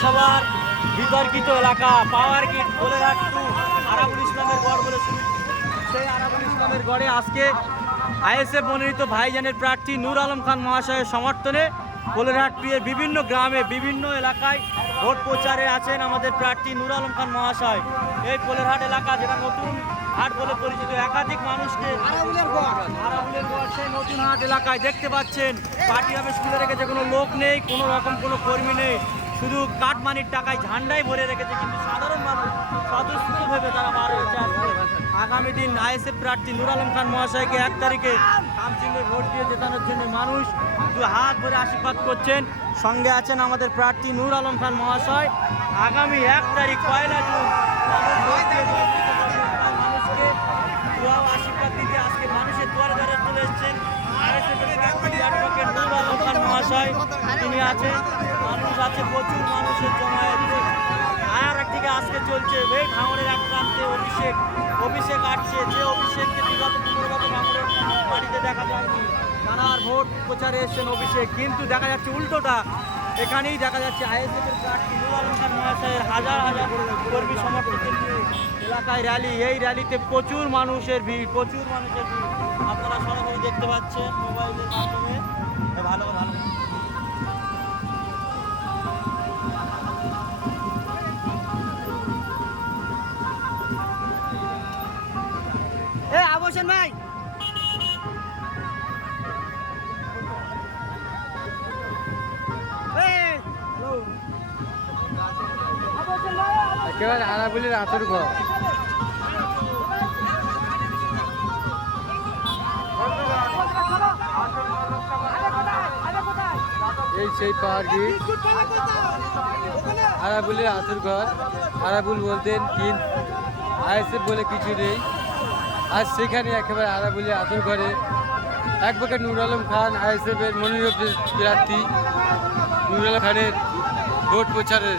বিধানসভার বিতর্কিত এলাকা পাওয়ার গেট কোলেরহাট টু আরাবুল ইসলামের গড় বলে শুরু। সেই আরাবুল ইসলামের গড়ে আজকে আইএসএফ মনোনীত ভাইজানের প্রার্থী নূর আলম খান মহাশয়ের সমর্থনে কোলেরহাট টু এর বিভিন্ন গ্রামে বিভিন্ন এলাকায় ভোট প্রচারে আছেন আমাদের প্রার্থী নূর আলম খান মহাশয়। এই কোলেরহাট এলাকা যেটা নতুন হাট বলে পরিচিত, একাধিক মানুষকে আরাবুলের গড় সেই নতুন হাট এলাকায় দেখতে পাচ্ছেন। পার্টি অফিস খুলে রেখেছে, কোনো লোক নেই, কোনো রকম কোনো কর্মী নেই, শুধু কাটমানির টাকায় ঝান্ডাই ভরে রেখেছে। কিন্তু সাধারণ মানুষ স্বতঃস্ফূর্তভাবে তারা বার হয়েছে আসবে আগামী দিন আইএসএফ প্রার্থী নূর আলম খান মহাশয়কে 1 তারিখে খামচিহ্নে ভোট দিয়ে জেতানোর জন্য মানুষ দু হাত ভরে আশীর্বাদ করছেন। সঙ্গে আছেন আমাদের প্রার্থী নূর আলম খান মহাশয়। আগামী 1 তারিখ 1 জুন মানুষকে আশীর্বাদ দিতে আজকে মানুষের দুয়ারে দুয়ারে চলে এসেছেন আইএসএফের প্রার্থী অ্যাডভোকেট নূর আলম খান মহাশয়। তিনি আছেন, মানুষ আছে, প্রচুর মানুষের জমায়েত। আর একদিকে আজকে চলছে এই ভাঙড়ের এক প্রান্তে অভিষেক আসছে, যে অভিষেককে বিগত 15 বছর ভাঙড়ের বাড়িতে দেখা যায়নি। তারা ভোট প্রচারে এসেছেন অভিষেক, কিন্তু দেখা যাচ্ছে উল্টোটা। এখানেই দেখা যাচ্ছে আইএসএফের প্রার্থী নূর আলম খান মহাশয়ের হাজার হাজার কর্মী সমর্থকদের এলাকায় র্যালি। এই র্যালিতে প্রচুর মানুষের ভিড়। আপনারা সরাসরি দেখতে পাচ্ছেন মোবাইলের মাধ্যমে। ভালো ভালো আবশ্যন ভাই একেবারে আরাবুলের আতর ঘর। এই সেই পাহাড় গেট, আরাবুলের আতর ঘর। আরাবুল বলতেন তিন, আইএসএফ বলে কিছু নেই। আজ সেখানে একেবারে আরাবুলের আতর ঘরে অ্যাডভোকেট নূর আলম খান আইএসএফের মনোনীত প্রার্থী নূর আলম খানের ভোট প্রচারের